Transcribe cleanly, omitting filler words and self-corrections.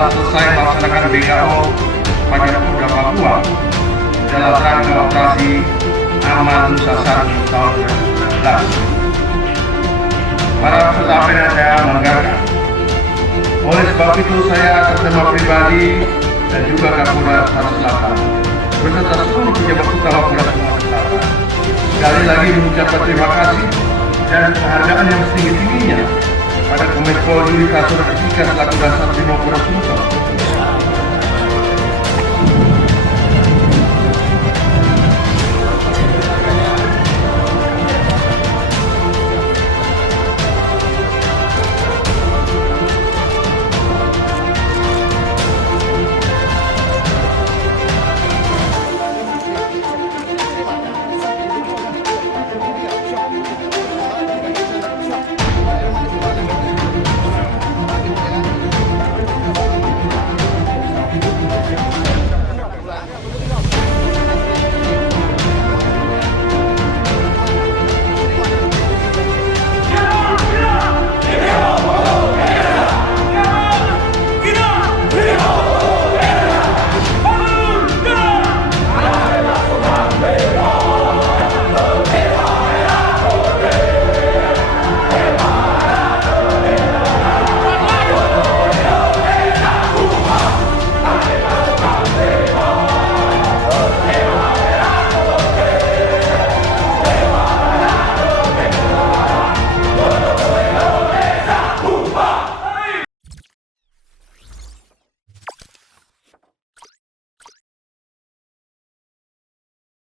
telah selesai melaksanakan BKO pada Polda Papua dalam rangka operasi Aman Nusa 1 tahun 2019. Para peserta apa yang saya banggakan. Oleh sebab itu saya atas nama pribadi dan juga Kapolda Sulawesi Selatan beserta seluruh pejabat utama Polda Sulawesi Selatan sekali lagi mengucapkan terima kasih dan penghargaan yang setinggi-tingginya pada Kominfo Yudikatur Etika selaku Dasar Timur Polda Sulsel